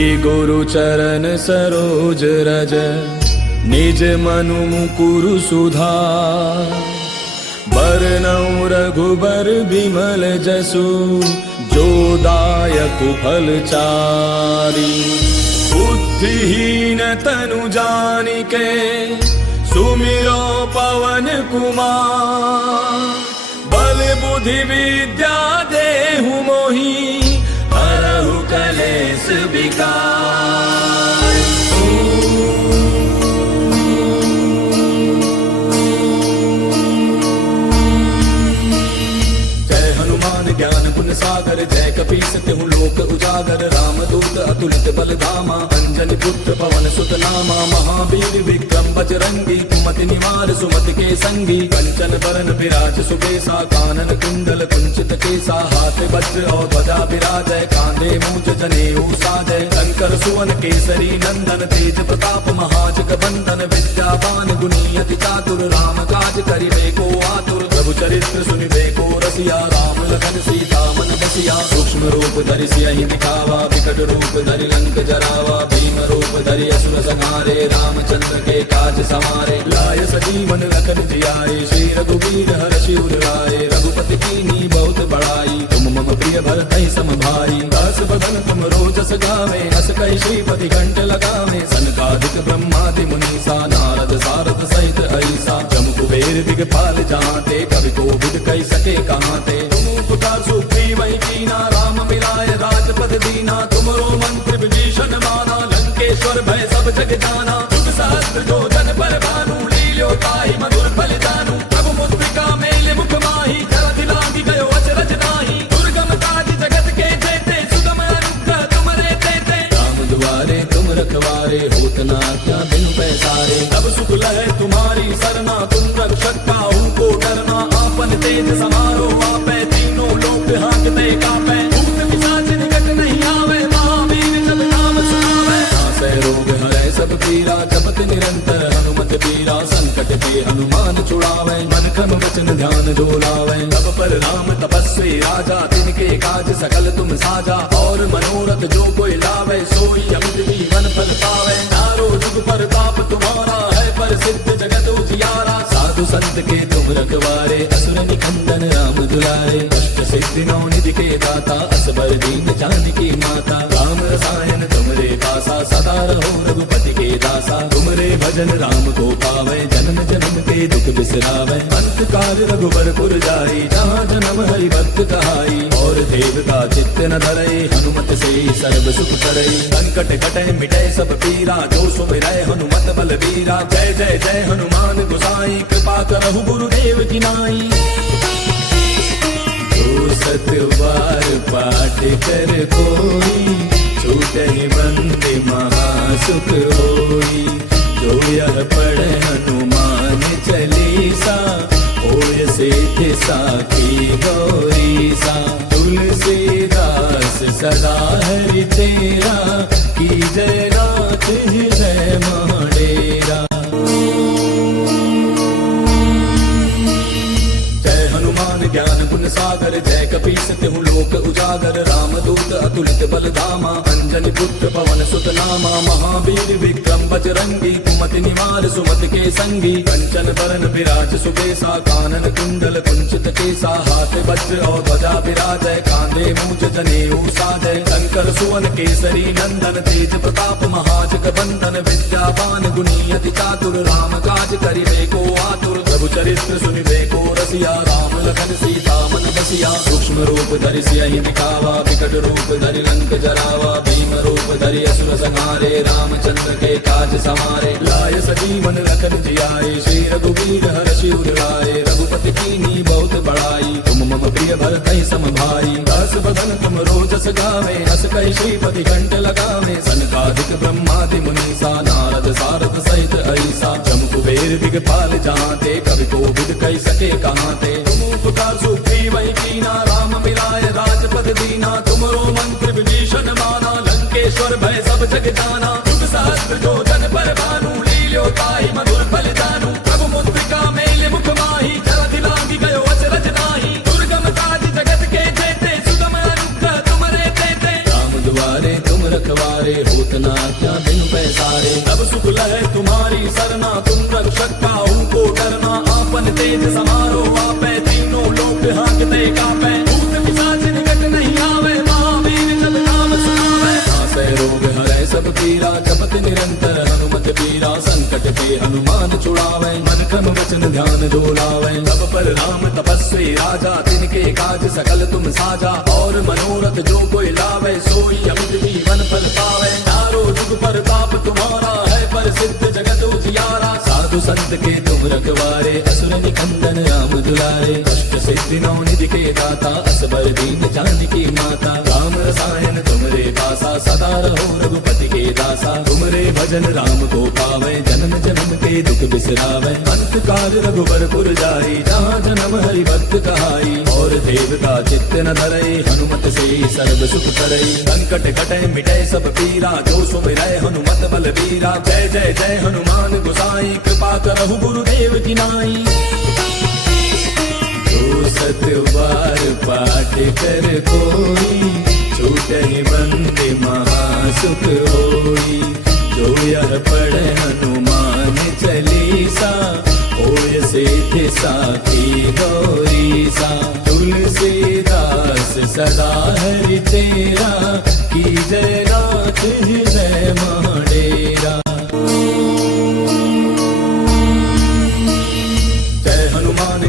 गुरु चरण सरोज रज निज मनु मुकुरु सुधार। बरनउँ रघुबर बिमल जसु जो दायक फल चारि। बुद्धिहीन तनु जानिके सुमिरो पवन कुमार। बल बुद्धि विद्या देहु मोहि हरहु कलेश विकार। जय हनुमान ज्ञान गुण सागर जय कपीस तिहु लोक उजागर। रामदूत अतुलित बल धामा अंजनी पुत्र पवन सुत नामा। महावीर विक्रम बजरंगी कुमति निवार सुमति के संगी। कंचन बरन विराज सुबेसा कानन कुंडल कुंचित केसा। हाथ वज्र और ध्वजा विराजय कांधे मूंज जनेऊ साजय। शंकर सुवन केसरी नंदन तेज प्रताप महाजग बंदन। विद्यावान गुणी अति चातुर राम काज करिबे को आतुर। प्रभु चरित्र सुनिबे को रसिया राम लखन सीता मन बसिया। सूक्ष्म रूप धरि सियहि दिखावा विकट रूप धरि लंक जरावा। भीम रूप धरि असुर संहारे रामचंद्र के काज समारे। लाय सजीवन लखन जियाए श्री रघुवीर हर्षि उर लाए। रघुपति कीन्ही बहुत बड़ाई तुम मम प्रिय भरतहि सम भाई। दास बदन तुम रोजस गावे हस कहि श्रीपति घंट लगावे। सनकादिक ब्रह्मादि मुनीसा नारद सारद सहित ऐसा। जम कुबेर दिगपाल जहांते कवि कोविद कहि सके कहांते। तुम उपकार सुग्रीव कीना राम मिलाय राजपद दीना। तुमरो मंत्र विभीषण माना लंकेश्वर भय सब जग जाना। जुग सहस्त्र जो जन पर भानु लील्यो ताहि मधुर फल जानू। प्रभु मुद्रिका मेल मुख माहि जलधि लांघि गयो अचरज नाहि। दुर्गम काज जगत के जेते सुगम अनुग्रह तुमरे तेते। राम दुआरे तुम रखवारे होत न आज्ञा बिनु पैसारे। तब सुख लहै तुम्हारी सरना तुम रक्षक काहू को डरना। आपन तेज समारो आपै तीनों लोक हांकते कांपै। भूत पिशाच निकट नहीं आवे महावीर जब नाम सुनावे। नासै रोग हरै सब पीरा जपत निरंतर हनुमत बीरा। संकट के हनुमान छुड़ावे मन क्रम वचन ध्यान जो लावे। तब पर राम तपस्वी राजा तिनके काज सकल तुम साजा। और मनोरथ जो कोई लावे सोई अमित जीवन फल पावे। चारों जुग प्रताप तुम्हारा है प्रसिद्ध जगत उजियारा। साधु संत के तुम रखवारे असुर निकंदन राम दुलारे। अष्ट सिद्धि नौ निधि के दाता असबर दीन जानकी माता। राम रसायन तुमरे पासा सदा रहो रघुपति के दासा। तुमरे भजन राम को पावे जन्म जन्म के दुख बिसरावे। अंत काल रघुबर पुर जाई जहाँ जन्म हरि भक्त कहाई। और देवता चित्त न धरई हनुमत से सर्व सुख करई। संकट कटै मिटै सब पीरा जो सुमिरै हनुमत बल बीरा। जय जय जय हनुमान गोसाई कृपा करहु गुरुदेव की नाई। जो सत बार पाठ कर कोई छूटहि बंदि महासुख होई। जो यह पढ़ हनुमान चालीसा होय सिद्धि साखी गौरीसा। तुलसीदास सदा हरि तेरा कीजय नाथ हृदय मह डेरा। ज्ञान गुण सागर जय कपीस तिहु लोक उजागर। रामदूत अतुलित बल धामा अंजनी पुत्र पवन सुत नामा। महावीर विक्रम बजरंगी कुमति निवार सुमति के संगी। कंचन बरन विराज सुबेसा कानन कुंडल कुंचित केसा। हाथ वज्र और ध्वजा विराजय कांधे मूंज जनेऊ साजय। शंकर सुवन केसरी नंदन तेज प्रताप महाजग बंदन। विद्यावान गुणी अति चातुर राम काज करिबे को आतुर। प्रभु चरित्र सुनिबे को रसिया राम लखन सीता मन बसिया। सूक्ष्म रूप धरि सियहि दिखावा विकट रूप धरि लंक जरावा। भीम रूप धरि असुर संहारे रामचंद्र के काज समारे। लाय सजीवन लखन जियाए श्री रघुवीर हर्षि उर लाए। रघुपति कीन्ही बहुत बड़ाई तुम मम प्रिय भरतहि सम भाई। दास बदन तुम रोजस गावे हस कहि श्रीपति घंट लगावे। सनकादिक ब्रह्मादि मुनीसा नारद सारद सहित ऐसा। जम कुबेर दिगपाल जहांते कवि कोविद कहि सके कहांते। तुम उपकार सुग्रीव कीना राम मिलाय राजपद दीना। तुमरो मंत्र विभीषण माना लंकेश्वर भय सब जग जाना। जुग सहस्त्र जो जन पर भानु लील्यो ताहि मधुर फल जानू। प्रभु मुद्रिका मेल मुख माहि जलधि लांघि गयो अचरज नाहि। दुर्गम काज जगत के जेते सुगम अनुग्रह तुमरे तेते। राम दुआरे तुम रख रखवारे, होत ना क्या बिनु पैसारे। तब सुख लय तुम्हारी सरना, तुम रक्षक काहू को डरना। आपन तेज समारो आपे, तीनों लोक हांकते कापे। भूत पिशाच निकट नहीं आवे, महावीर जब नाम सुनावे। नासै रोग हरै सब पीरा, जपत निरंतर हनुमत पीरा। संकट पे हनुमान छुड़ावे, मन क्रम वचन ध्यान जो लावे। तब पर राम तपस्वी राजा, तिनके काज सकल तुम साजा। और मनोरथ जो कोई लावे, सोई अमित जीवन फल पावे। चारों जुग पर ताप तुम्हारा है, प्रसिद्ध जगत उजियारा। साधु संत के तुम रखवारे, असुर निकंदन राम दुलारे। कष्ट सिद्धि नौ निधि के दाता, असबर दीन जानकी माता। राम रसायन तुमरे पासा, सदा रहो रघुपति के दासा। तुमरे भजन राम को पावे, जन्म जन्म के दुख बिसरावे। अंत काल रघुबर पुर जाई, जहाँ जन्म हरि भक्त कहाई। और देवता चित्त न धरई, हनुमत से सर्व सुख करई। संकट कटे मिटे सब पीरा, जो सुमिरै हनुमत बल बीरा। जय जय जय हनुमान गोसाई, कृपा करहु गुरुदेव की नाई। जो सत बार पाठ कर कोई, छूटहि बंदे महासुख होई। जो यह पढ़े हनुमान चालीसा, होय सिद्धि साखी गौरीसा। तुलसीदास सदा हरि तेरा, की जय नाथ हृदय महाडेरा।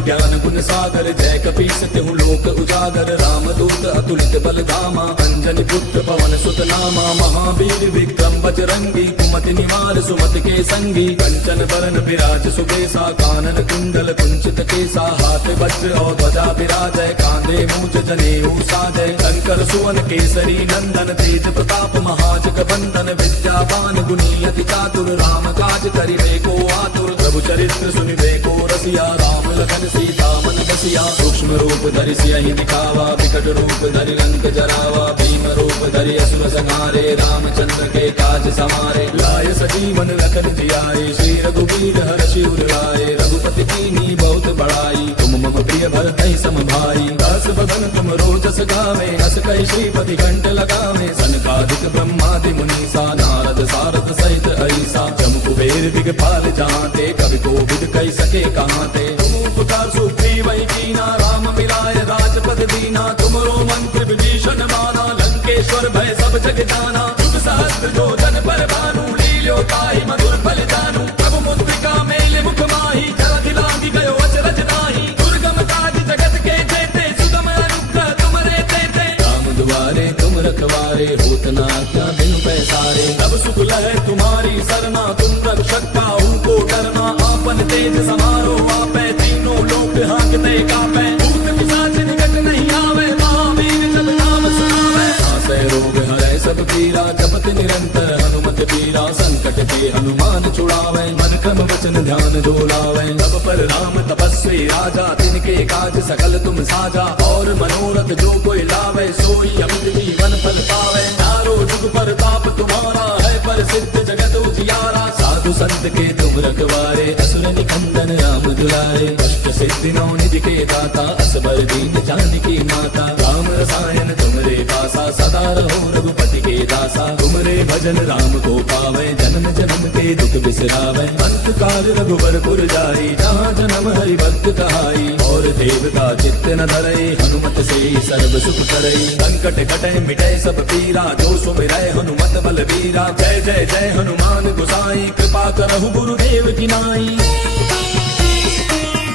ज्ञान गुण सागर, जय कपीस तिहु लोक उजागर। राम दूत अतुलित बल धामा, अंजनी पुत्र पवन सुत नामा। महावीर विक्रम बजरंगी, कुमति निवार सुमति के संगी। कंचन बरन विराज सुबेसा, कानन कुंडल कुंचित केसा। हाथ वज्र और ध्वजा विराजय, कांधे मूंज जनेऊ साजय। शंकर सुवन केसरी नंदन, तेज प्रताप महाजग बंदन। विद्यावान गुणी अति चातुर, राम काज करिबे को आतुर। प्रभु चरित्र सुनिबे को रसिया, राम लखन सीता मन बसिया। सूक्ष्म रूप धरि सियहि दिखावा, विकट रूप धरि लंक जरावा। भीम रूप धरि असुर संहारे, रामचंद्र के काज समारे। लाय सजीवन लखन जियाए, श्री रघुवीर हर्षि उर लाए। रघुपति कीन्ही बहुत बड़ाई, तुम मम प्रिय भरतहि सम भाई। दास बदन तुम रोजस गावे, अस कहि श्रीपति कंठ लगावे। सनकादिक ब्रह्मादि मुनीसा, नारद सारद सहित ऐसा। जम कुबेर दिगपाल जहाँते, कवि कोविद कहि सके कहाँते। तुम उपकार सुग्रीव कीना, राम मिलाय राजपद दीना। तुमरो मंत्र विभीषण माना, लंकेश्वर भय सब जग जाना। युग सहस्त्र जो जन पर भानु, लील्यो ताहि मधुर फल जानू। प्रभु मुद्रिका मेल मुख माही, जलधि लांघि गयो अचरज नाहि। दुर्गम काज जगत के जेते, सुगम अनुग्रह तुमरे तेते। राम दुआरे तुम रखवारे, होत ना क्या बिनु पैसारे। तब सुख लय तुम्हारी सरना, तुम रक्षक काहू को डरना। आपन तेज समारो आपे, तीनों लोक हांकते कापे। भूत पिशाच निकट नहीं आवे, महावीर जब नाम सुनावे। नासै रोग हरै सब पीरा, जपत निरंतर हनुमत पीरा। संकट पे हनुमान छुड़ावे, मन क्रम वचन ध्यान जो लावे। तब पर राम तपस्वी राजा, तिनके काज सकल तुम साजा। और मनोरथ जो कोई लावे, सोई अमित जीवन फल पावे। चारों जुग पर ताप तुम्हारा है, प्रसिद्ध जगत उजियारा। साधु संत के तुम रखवारे, असुर निकंदन राम दुलारे। कष्ट सिद्धि नौ निधि के दाता, असबर दीन जानकी माता। राम रसायन तुमरे पासा, सदा रहो रघुपति के दासा। तुमरे भजन राम को पावे, जन्म जन्म के दुख बिसरावे। अंत काल रघुबर पुर जाई, जहाँ जन्म हरि भक्त कहाई। और देवता चित्त न धरई, हनुमत से सर्व सुख करई। संकट कटे मिटे सब पीरा, जो सुमिरै हनुमत बल बीरा। जय जय जय हनुमान गोसाई, कृपा करहु गुरुदेव की नाई।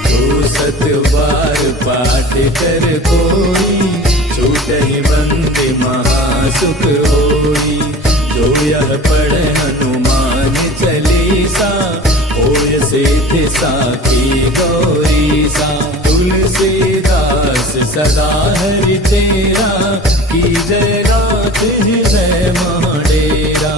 जो सत बार पाठ कर कोई, छूटहि बंदे महासुख होई। जो यह पढ़े हनुमान चालीसा, होय सिद्धि साखी गौरीसा। तुलसीदास सदा हरि तेरा, की जय नाथ हृदय महाडेरा।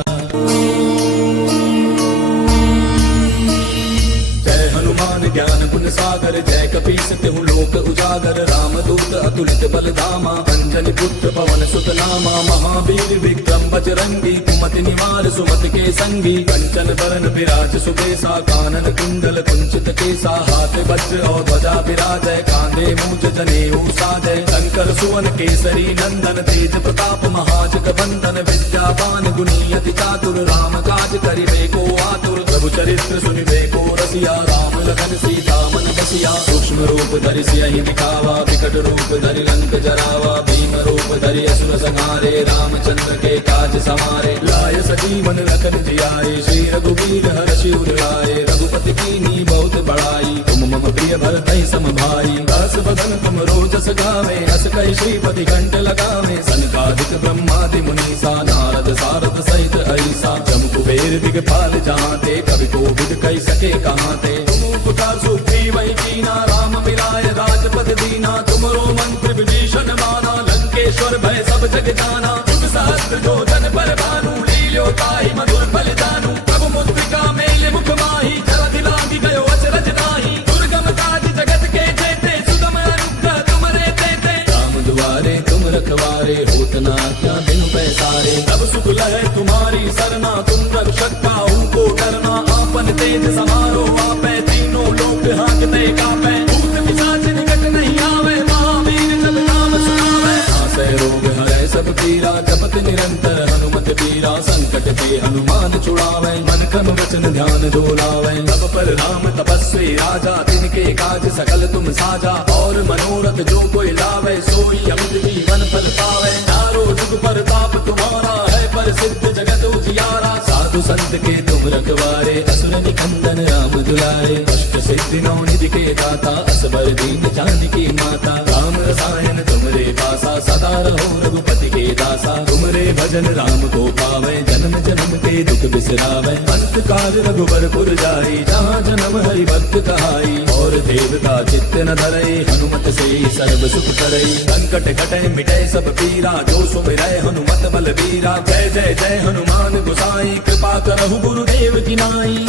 ज्ञान गुण सागर, जय कपीस तिहु लोक उजागर रामदूत अतुलित बल धामा अंजनी पुत्र पवन सुत नामा महावीर विक्रम बजरंगी कुमति निवार सुमति के संगी कंचन बरन विराज सुबेसा कानन कुंडल कुंचित केसा हाथ वज्र और ध्वजा विराजय कांधे मूज जनेऊ साजय शंकर सुवन केसरी नंदन तेज प्रताप महाजग बंदन विद्यावान गुणी अति चातुर राम काज करिबे को आतुर प्रभु चरित्र सुनिबे को रसिया राम लखन सीता मन बसिया सूक्ष्म रूप धरि सियहि दिखावा विकट रूप धरि लंक जरावा भीम रूप धरि असुर संहारे रामचंद्र के काज समारे लाय सजीवन लखन जियाए श्री रघुवीर हर्षि उर लाए रघुपति कीन्ही बहुत बड़ाई तुम मम प्रिय भरतहि सम भाई दास बदन तुम रोजस गावे अस कहि श्रीपति कंठ लगावे सनकादिक ब्रह्मादि मुनीसा नारद सारद सहित ऐसा जम कुबेर दिगपाल जहांते कवि कोविद कहि सके कहांते तुम उपकार सुग्रीवहि कीना राम मिलाय राजपद दीना तुमरो मंत्र विभीषण माना लंकेश्वर भय सब जग जाना जुग सहस्त्र जो जन पर भानु लील्यो ताहि मधुर फल जानू प्रभु मुद्रिका मेल मुख माहि जलधि लागी गयो अचरज नाहि दुर्गम काज जगत के जेते सुगम अनुग्रह तुमरे तेते राम दुआरे तुम रखवारे होत न आज्ञा बिनु पैसारे तब सुख लहै तुम्हारी सरना तुम रक्षक काहू को डरना आपन तेज समारो आपै तीनों लोक हांकते कापै भूत पिशाच निकट नहीं आवे महावीर जब नाम सुनावे नासै रोग हरै सब पीरा जपत निरंतर हनुमत पीरा संकट ते हनुमान छुड़ावे मन क्रम वचन ध्यान जो लावे तब पर राम तपस्वी राजा तिनके काज सकल तुम साजा और मनोरथ जो कोई लावे सोई अमित जीवन फल पावे चारों जुग परताप तुम्हारा है प्रसिद्ध जगत उजियारा साधु संत के तुम रखवारे असुर निकंदन राम दुलारे अष्ट सिद्धि नौ निधि के दाता असबर दीन जानकी माता राम रसायन तुमरे पासा सदा रहो रघुपति के दासा तुमरे भजन राम को पावे जन्म जन्म के दुख बिसरावे अंत काल रघुबर पुर जाई जहाँ जन्म हरि भक्त कहाई और देवता चित्त न धरई हनुमत से सर्व सुख करई संकट कटै मिटै सब पीरा जो सुमिरै हनुमत बल बीरा जय जय जय हनुमान गोसाई कृपा करहु गुरुदेव की नाई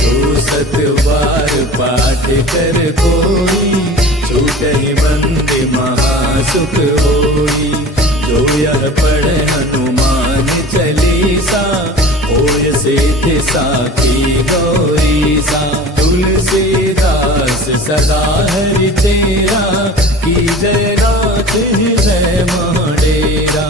जो सत बार पाठ कर कोई छूटहि बंद महासुख होई जो यह पढ़े हनुमान चालीसा होय सिद्धि साखी गौरीसा तुलसीदास सदा हरि तेरा की जय नाथ हृदय महाडेरा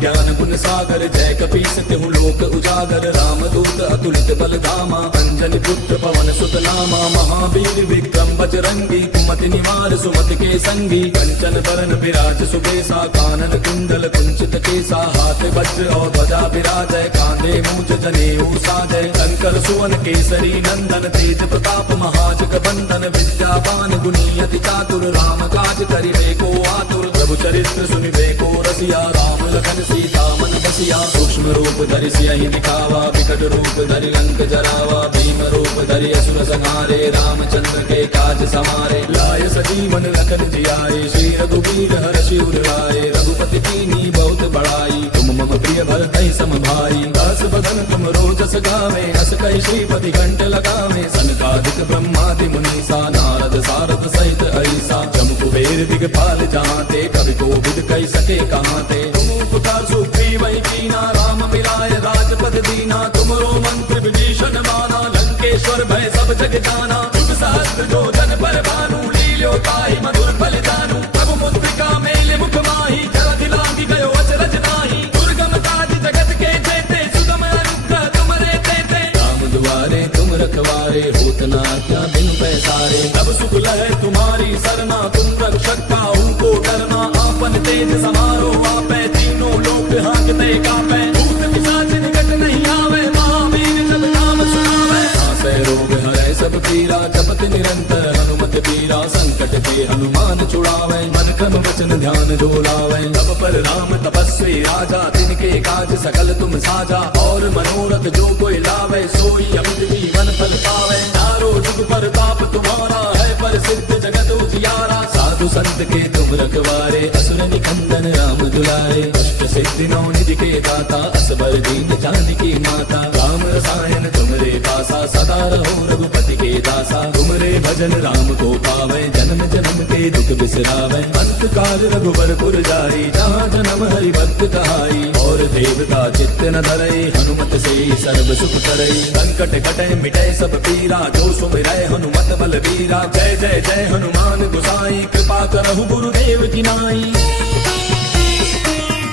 ज्ञान गुण सागर जय कपीस तिहु लोक उजागर रामदूत अतुलित बल धामा अंजनी पुत्र पवन सुत नामा महावीर विक्रम बजरंगी कुमति निवार सुमति के संगी कंचन बरन विराज सुबेसा कानन कुंडल कुंचित केसा हाथ वज्र और ध्वजा विराजय कांधे मूज जनेऊ साजय शंकर सुवन केसरी नंदन तेज प्रताप महाजग बंदन विद्यावान गुणी अति चातुर राम काज करिबे को आतुर प्रभु चरित्र सुनिबे को रसिया राम लखन सीता मन बसिया सूक्ष्म रूप धरि सियहि दिखावा विकट रूप धरि लंक जरावा भीम रूप धरि असुर संहारे रामचंद्र के काज समारे लाय सजीवन लखन जियाए श्री रघुवीर हर्षि उर लाए रघुपति कीन्ही बहुत बड़ाई तुम मम प्रिय भरतहि सम भाई दास बदन तुम रोजस गावे अस कहि श्रीपति कंठ लगावे सनकादिक ब्रह्मादि मुनीसा नारद सारद सहित ऐसा जम कुबेर दिगपाल जहांते कवि कोविद कहि सके कहांते तुम उपकार सुग्रीवहि कीना राम मिलाय राजपद दीना तुमरो मंत्र विभीषण माना लंकेश्वर भय सब जग जाना जुग सहस्त्र जो जन पर भानु लील्यो ताहि मधुर फल जानू प्रभु मुद्रिका मेल मुख माहि जलधि लागी गयो अचरज नाहि दुर्गम काज जगत के जेते सुगम अनुग्रह तुमरे तेते राम दुआरे तुम रखवारे होत न आज्ञा बिनु पैसारे तब सुख लहै तुम्हारी सरना तुम रक्षक काहू को डरना आपन तेज समारो आपै तीनों लोक हांकते कापै भूत पिशाच निकट नहीं आवे महावीर जब नाम सुनावे नासै रोग हरै सब पीरा जपत निरंतर हनुमत पीरा संकट ते हनुमान छुड़ावे मन क्रम वचन ध्यान जो लावे तब पर राम तपस्वी राजा तिनके काज सकल तुम साजा और मनोरथ जो कोई लावे सोई अमित जीवन फल पावे चारों जुग परताप तुम्हारा है प्रसिद्ध जगत उजियारा साधु संत के तुम रखवारे असुर निकंदन राम दुलारे। अष्ट सिद्धि नौ निधि के दाता असबर दीन जानकी माता। राम रसायन तुमरे पासा सदा रहो रघुपति के दासा। तुमरे भजन राम को पावे जन्म जन्म के दुख बिसरावे। अंत काल रघुबर पुर जाई जहाँ जन्म हरि भक्त कहाई। और देवता चित्त न धरई हनुमत से सर्व सुख करई। संकट कटे मिटे सब पीरा जो सुमिरै हनुमत बलबीरा। जय जय जय हनुमान गोसाई कृपा करहु गुरुदेव की नाई।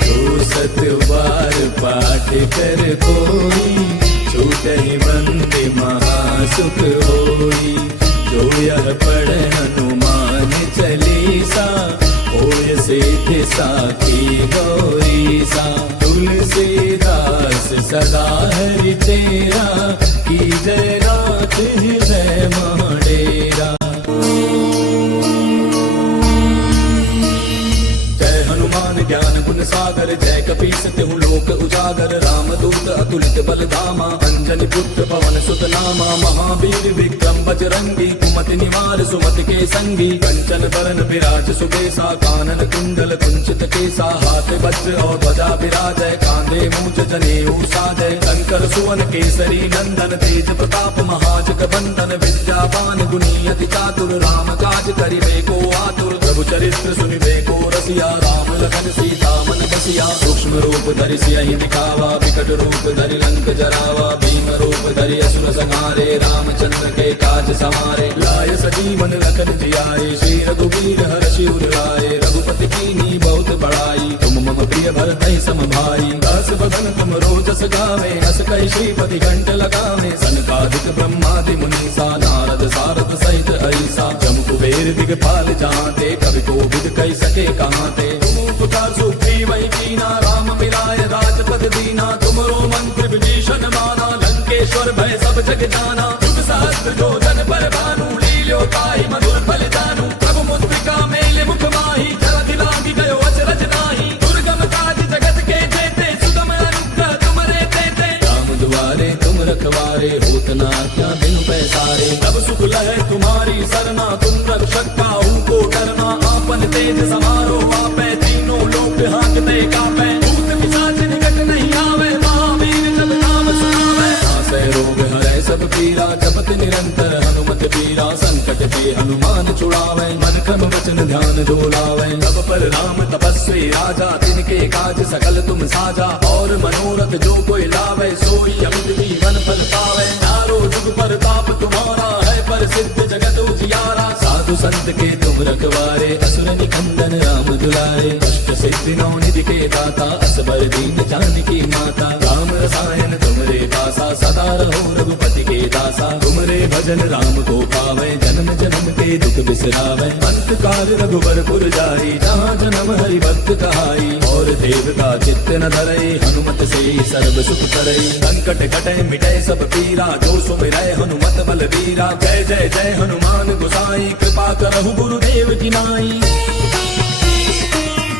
जो सत बार पाठ कर कोई छूटहि बंदे महासुख होई। जो यह पढ़े हनुमान चालीसा होय सिद्धि साखी गौरीसा। तुलसीदास सदा हरि तेरा की जय नाथ हृदय महडेरा। ज्ञान गुण सागर जय कपीस तिहु लोक उजागर। राम दूत अतुलित बल धामा अंजनी पुत्र पवन सुत नामा। महावीर विक्रम बजरंगी कुमति निवार सुमति के संगी। कंचन बरन विराज सुबेसा कानन कुंडल कुंचित केसा। हाथ वज्र और ध्वजा विराजय कांधे मूंज जनेऊ साजय। शंकर सुवन केसरी नंदन तेज प्रताप महाजग बंदन। विद्यावान गुणी अति चातुर राम काज करिबे को आतुर। प्रभु चरित्र सुनिबे को रसिया राम लखन सीता मन बसिया। सूक्ष्म रूप धरि सियहि दिखावा विकट रूप धरि लंक जरावा। भीम रूप धरि असुर संहारे रामचंद्र के काज सवारे। लाय सजीवन लखन जियाए श्री रघुवीर हर्षि उर लाए। रघुपति कीन्ही बहुत बड़ाई तुम मम प्रिय भरतहि सम भाई। दास बदन तुम रोजस गावे अस कहि श्रीपति घंट लगावे। सनकादिक ब्रह्मादि मुनीसा नारद सारद सहित ऐसा। जम कुबेर दिगपाल जाते कवि कोविद कहि सके कहाते। पुकार सुग्रीव कीना राम मिलाय राजपद दीना। तुमरो मंत्र विभीषण माना लंकेश्वर भय सब जग जाना। युग सहस्त्र जो जन पर भानु लील्यो ताहि मधुर फल जानू। प्रभु मुद्रिका मेल मुख माही जलधि लागी गयो अचरज नाही। दुर्गम काज जगत के जेते सुगम अनुग्रह तुमरे तेते। राम दुआरे तुम रखवारे होत न क्या बिनु पैसारे। तब सुख लहै तुम्हारी सरना तुम रक्षक काहू को डरना। आपन तेज समारो आपै तीनों लोक हांकते कापै। भूत पिशाच निकट नहीं आवे महावीर जब नाम सुनावे। नासै रोग हरै सब पीरा जपत निरंतर हनुमत पीरा। संकट ते हनुमान छुड़ावे मन क्रम वचन ध्यान जो लावे। तब पर राम तपस्वी राजा तिनके काज सकल तुम साजा। और मनोरथ जो कोई लावे सोई अमित जीवन फल पावे। चारों जुग परताप तुम्हारा है प्रसिद्ध जगत उजियारा। साधु संत के तुम रखवारे असुर निकंदन राम दुलारे। अष्ट सिद्धि नौ निधि के दाता असबर दीन जानकी माता। राम रसायन तुमरे पासा सदा रहो रघुपति के दासा। तुमरे भजन राम को पावे जन्म जन्म के दुख बिसरावे। अंत काल रघुबर पुर जाई जहाँ जन्म हरि भक्त कहाई। और देवता चित्त न धरई हनुमत से सर्व सुख करई। संकट कटे मिटे सब पीरा जो सुमिरै हनुमत बलबीरा। जय जय जय हनुमान गोसाई कृपा करहु गुरुदेव की नाई।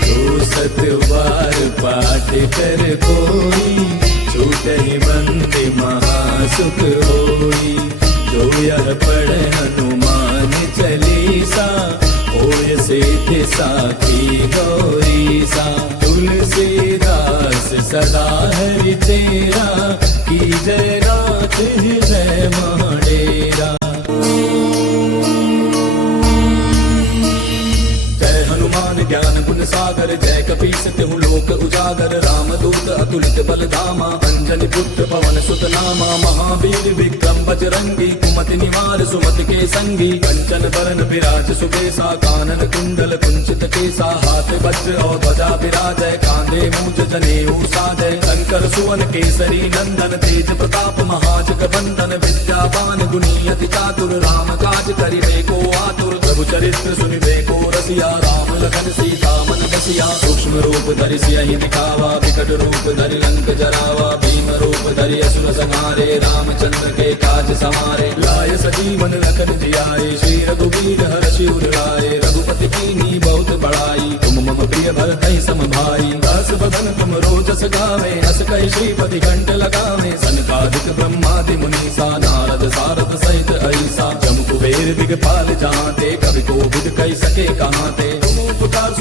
जो सत बार पाठ कर कोई छूटहि बंदे महासुख होई। जो यह पढ़े हनुमान चालीसा होय सिद्धि साखी गौरीसा। तुलसीदास सदा हरि तेरा की जय नाथ हृदय महडेरा। ज्ञान गुण सागर जय कपीस तिहु लोक उजागर। राम दूत अतुलित बल धामा अंजनी पुत्र पवन सुत नामा। महावीर विक्रम बजरंगी कुमति निवार सुमति के संगी। कंचन बरन विराज सुबेसा कानन कुंडल कुंचित केसा। हाथ वज्र और ध्वजा विराजय कांधे मूंज जनेऊ साजय। शंकर सुवन केसरी नंदन तेज प्रताप महाजग बंदन। विद्यावान गुणी अति चातुर राम काज करिबे को आतुर। प्रभु चरित्र सुनिबे को रसिया राम लखन सीता मन बसिया। सूक्ष्म रूप धरि सियहि दिखावा विकट रूप धरि लंक जरावा। भीम रूप धरि असुर संहारे रामचंद्र के काज सवारे। लाय सजीवन लखन जियाए श्री रघुवीर हर्षि उर लाए। रघुपति कीन्ही बहुत बड़ाई तुम मम प्रिय भरतहि सम भाई। दास बदन तुम रोजस गावे अस कहि श्रीपति घंट लगावे। सनकादिक ब्रह्मादि मुनीसा नारद सारद सहित ऐसा। जम कुबेर दिगपाल जाते कवि कोविद कहि सके कहाते। तुम उपकार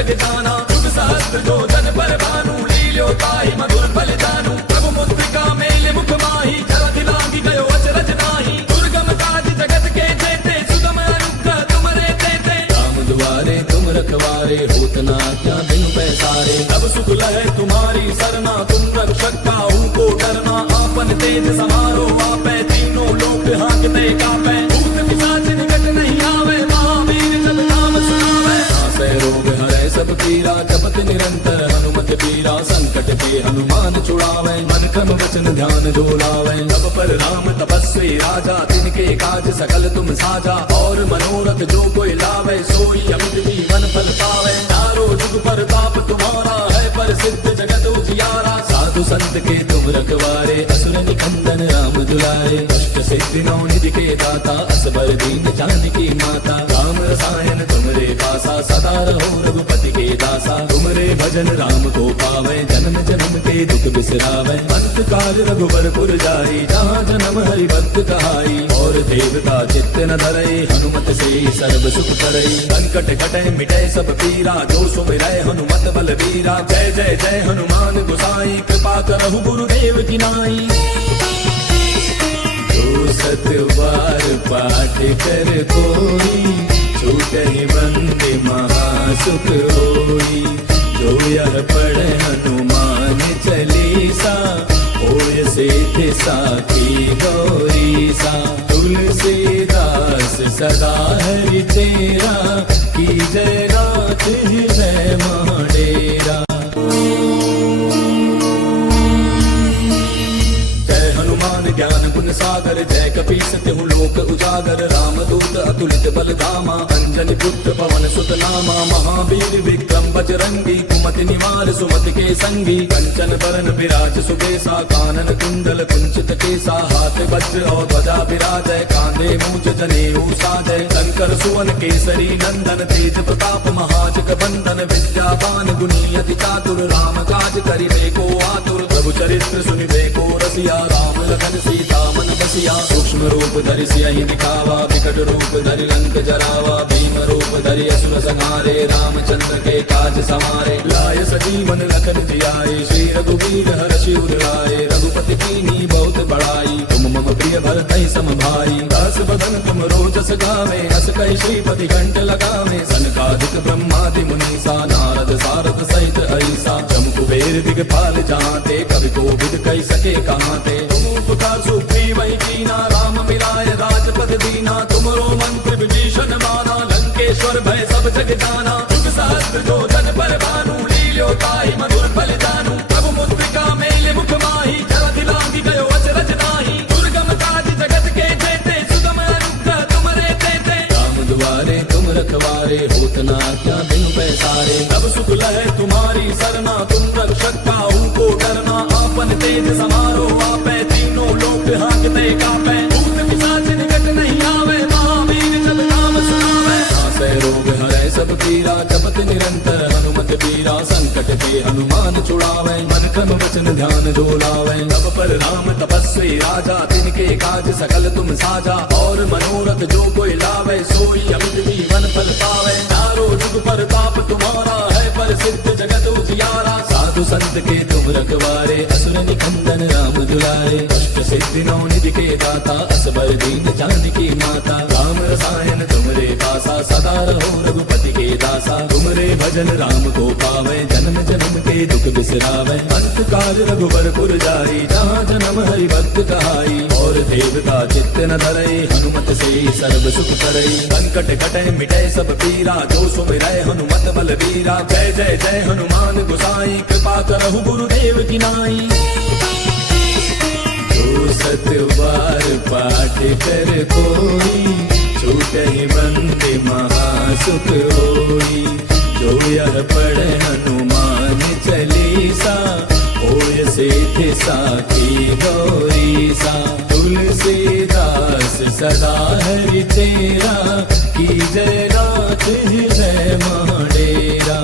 जग जाना। युग सहस्त्र जो जन पर भानु, लील्यो ताहि मधुर फल जानू। प्रभु मुद्रिका मेल मुख माही, जरधि लागी गयो अचरज नाही। दुर्गम काज जगत के जेते, सुगम अनुग्रह तुमरे तेते। राम दुआरे तुम रखवारे, होत न आज्ञा बिनु पैसारे। तब सुख लहै तुम्हारी सरना, तुम रक्षक काहू को डरना। आपन तेज समारो आपै, तीनों लोक हांकते कापै। भूत पिशाच निकट नहीं आवे, महावीर जब नाम सुनावे। नासै रोग हरै सब पीरा, जपत निरंतर हनुमत पीरा। संकट के हनुमान छुड़ावे, मन क्रम वचन ध्यान जो लावे। तब पर राम तपस्वी राजा, तिनके काज सकल तुम साजा। और मनोरथ जो कोई लावे, सोई अमित जीवन फल पावे। चारों जुग परताप तुम्हारा है, प्रसिद्ध जगत उजियारा। साधु संत के तुम रखवारे, असुर निकंदन राम दुलारे। अष्ट सिद्धि नौ निधि के दाता, असबर दीन जानकी माता। राम रसायन तुमरे पासा, सदा रहो रघुपति के दासा। तुमरे भजन राम को पावे, जन्म जन्म के दुख बिसरावे। अंत काल रघुबर पुर जाई, जहाँ जन्म हरि भक्त कहाई। और देवता चित्त न धरई, हनुमत से सर्व सुख करई। संकट कटै मिटै सब पीरा, जो सुमिरै हनुमत बलबीरा। जय जय जय हनुमान गोसाई, कृपा करहु गुरुदेव की नाई। जो सत बार पाठ कर कोई, छूटहि बंदे महासुख होई। जो यह पढ़े हनुमान चालीसा, होय सिद्धि साखी गौरीसा। तुलसीदास सदा हरि तेरा, की जय रात हृदय महाडेरा। जय हनुमान ज्ञान गुण सागर, जय कपीस तिहु लोक उजागर। राम दूत अतुलित बल धामा, अंजनी पुत्र पवन सुत नामा। महावीर विक्रम बजरंगी, कुमति निवार सुमति के संगी। कंचन बरन विराज सुबेसा, कानन कुंडल कुंचित केसा। हाथ वज्र और ध्वजा विराजय, कांधे मूंज जनेऊ साजय। शंकर सुवन केसरी नंदन, तेज प्रताप महाजग बंदन। विद्यावान गुणी अति चातुर, राम काज करिबे को आतुर। प्रभु चरित्र सुनिबे को रसिया, राम लखन सीता मन बसिया। सूक्ष्म रूप धरि सियहि दिखावा, विकट रूप धरि लंक जरावा। भीम रूप धरि असुर संहारे, रामचंद्र के काज समारे। लाय सजीवन लखन जियाए, श्री रघुवीर हर्षि उर लाए। रघुपति कीन्ही बहुत बड़ाई, तुम मम प्रिय भरतहि सम भाई। दास बदन तुम रोजस गावे, अस कहि श्रीपति कंठ लगावे। सनकादिक ब्रह्मादि मुनीसा, नारद सारद सहित ऐसा। जम कुबेर दिगपाल जहांते, कवि कोविद कहि सके कहांते। तुम उपकार सुग्रीवहि कीना, राम मिलाय राजपद दीना। तुमरो मंत्र विभीषण माना, लंकेश्वर भय सब जग जाना। युग सहस्त्र जो जन पर भानु, लील्यो ताहि मधुर फल जानू। प्रभु मुद्रिका मेल मुख माही, जरधि लागी गयो अचरज नाही। दुर्गम काज जगत के जेते, सुगम अनुग्रह तुमरे तेते। राम दुआरे तुम रखवारे, होत न आज्ञा बिनु पैसारे। तब सुख लहै तुम्हारी सरना, तुम रक्षक काहू को डरना। आपन तेज समारो आपै, तीनों लोक हांकते कापै। भूत पिशाच निकट नहीं आवे, महावीर जब नाम सुनावे। नासै रोग हरै सब पीरा, जपत निरंतर हनुमत पीरा। संकट के हनुमान छुड़ावे, मन क्रम वचन ध्यान जो लावे। तब पर राम तपस्वी राजा, तिनके काज सकल तुम साजा। और मनोरथ जो कोई लावे, सोई अमित जीवन फल पावे। चारों जुग परताप तुम्हारा है, प्रसिद्ध जगत उजियारा। साधु संत के तुम रखवारे, असुर निकंदन राम दुलारे। अष्ट सिद्धि नौ निधि के दाता, असबर दीन जानकी माता। राम रसायन तुमरे पासा, सदा रहो रघुपति के दासा। तुमरे भजन राम को पावे, जन्म जन्म के दुख बिसरावे। अंत काल रघुबर पुर जाई, जहाँ जन्म हरि भक्त कहाई। और देवता चित्त न धरई, हनुमत से सर्व सुख करई। संकट कटै मिटै सब पीरा, जो सुमिरै हनुमत बलबीरा। जय जय जय हनुमान गोसाई, कृपा करहु गुरुदेव की नाई। जो सत बार पाठ कर कोई, छूटहि बंदे महासुख होई। जो यह पढ़े हनुमान चालीसा, होय सिद्धि साखी गौरीसा। तुलसीदास सदा हरि तेरा, की जय रात हृदय महाडेरा।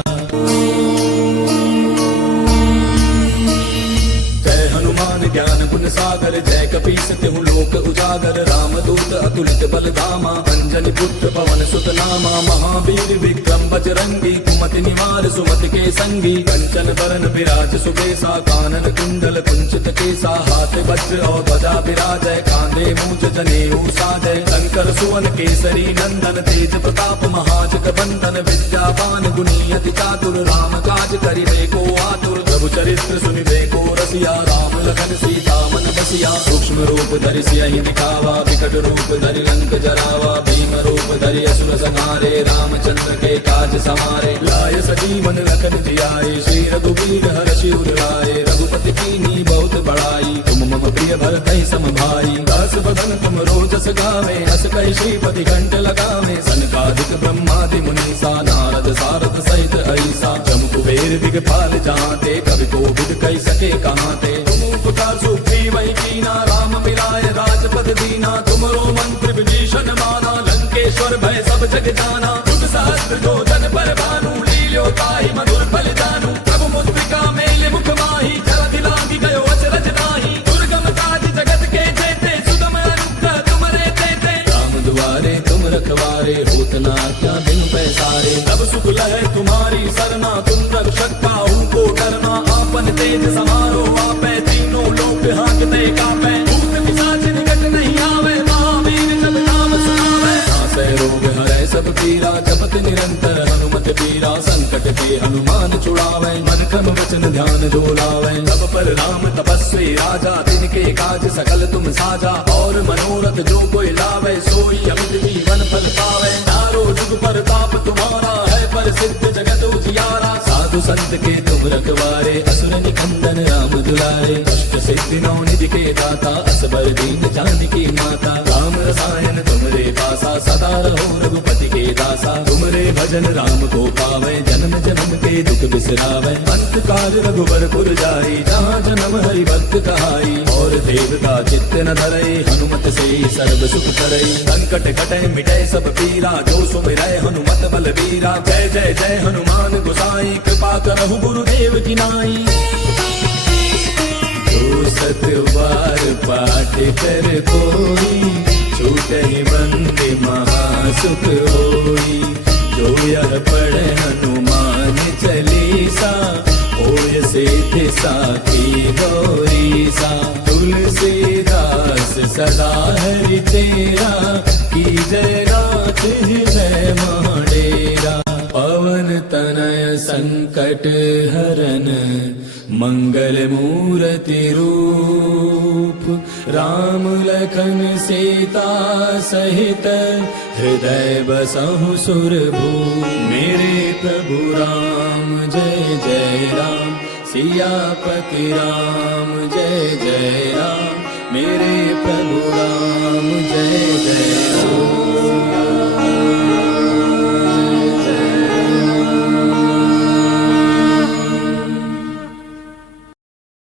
जय हनुमान ज्ञान गुण सागर जय कपीस तिहु लोक उजागर रामदूत अतुलित बल धामा अंजनी पुत्र पवन सुत नामा महावीर विक्रम बजरंगी कुमति निवार सुमति के संगी कंचन बरन विराज सुबेसा कानन कुंडल कुंचित केसा हाथ वज्र और ध्वजा विराजय कांधे मूंज जनेऊ साजय शंकर सुवन केसरी नंदन तेज प्रताप महाजग बंदन विद्यावान गुणी अति चातुर राम काज करिबे को आतुर प्रभु चरित्र सुनिबे को रसिया राम लखन सीता मन बसिया सूक्ष्म रूप धरि सियहि दिखावा विकट रूप धरि लंक जरावा भीम रूप धरि असुर संहारे रामचंद्र के काज समारे लाय सजीवन लखन जियाए श्री रघुवीर हर्षि उर लाए रघुपति कीन्ही बहुत बड़ाई तुम मम प्रिय भरत सम भाई दास बदन तुम रोजस गावे अस कहि श्रीपति घंट लगावे सनकादिक ब्रह्मादि मुनीसा नारद सारद सहित ऐसा जम कुबेर दिगपाल जहाते कवि को विद कहि सके कहाते तुम उपकार सुग्रीव वै कीना राम मिलाए राजपद दीना तुमरो मंत्र विभीषण माना लंकेश्वर भय सब जग जाना युग सहस्त्र जो जन पर भानु लील्यो ताहि मधुर फल जानू प्रभु मुद्रिका मेल मुख माही जलधि लांघि गयो अचरज नाही दुर्गम काज जगत के जेते सुगम अनुग्रह तुमरे तेते राम दुआरे तुम रखवारे होत न क्या बिन पैसारे तब सुख लहै तुम्हारी सरना तुम रक्षक काहू को डरना आपन तेज समारो आपै तीनों लोक हांकते कापै भूत पिशाच निकट नहीं आवे महावीर जब नाम सुनावे नासै रोग हरै सब पीरा जपत निरंतर हनुमत पीरा संकट के हनुमान छुड़ावे मन क्रम वचन ध्यान जो लावे सब पर राम तपस्वी राजा तिनके काज सकल तुम साजा और मनोरथ जो कोई लावे सोई अमित जीवन फल पावे चारों जुग पर ताप तुम्हारा है प्रसिद्ध जगत उजियारा साधु संत के तुम रखवारे असुर निकंदन राम दुलारे अष्ट सिद्धि नौ निधि के दाता असबर दीन जानकी माता राम रसायन तुमरे पासा सदा रहो रघुपति के दासा तुमरे भजन राम को पावे जन्म जन्म के दुख बिसरावे अंत काल रघुबर पुर जाई जहाँ जन्म हरि भक्त कहाई और देवता चित्त न धरई हनुमत से सर्व सुख करई संकट कटे मिटे सब पीरा जो सुमिरै हनुमत बल बीरा जय जय जय हनुमान गोसाई कृपा करहु गुरुदेव की नाई जो सत बार पाठ कर कोई छूटहि बंदे महासुख होई जो यह पढ़े हनुमान चालीसा होय सिद्धि साखी गौरीसा तुलसीदास सदा हरि तेरा की जय नाथ हृदय महाडेरा पवन तनय संकट हरन मंगल मूर्ति रूप राम लखन सीता सहित हृदय बसहु सुरभूप मेरे प्रभु राम जय जय राम सियापति राम जय जय राम मेरे प्रभु राम जय जय राम।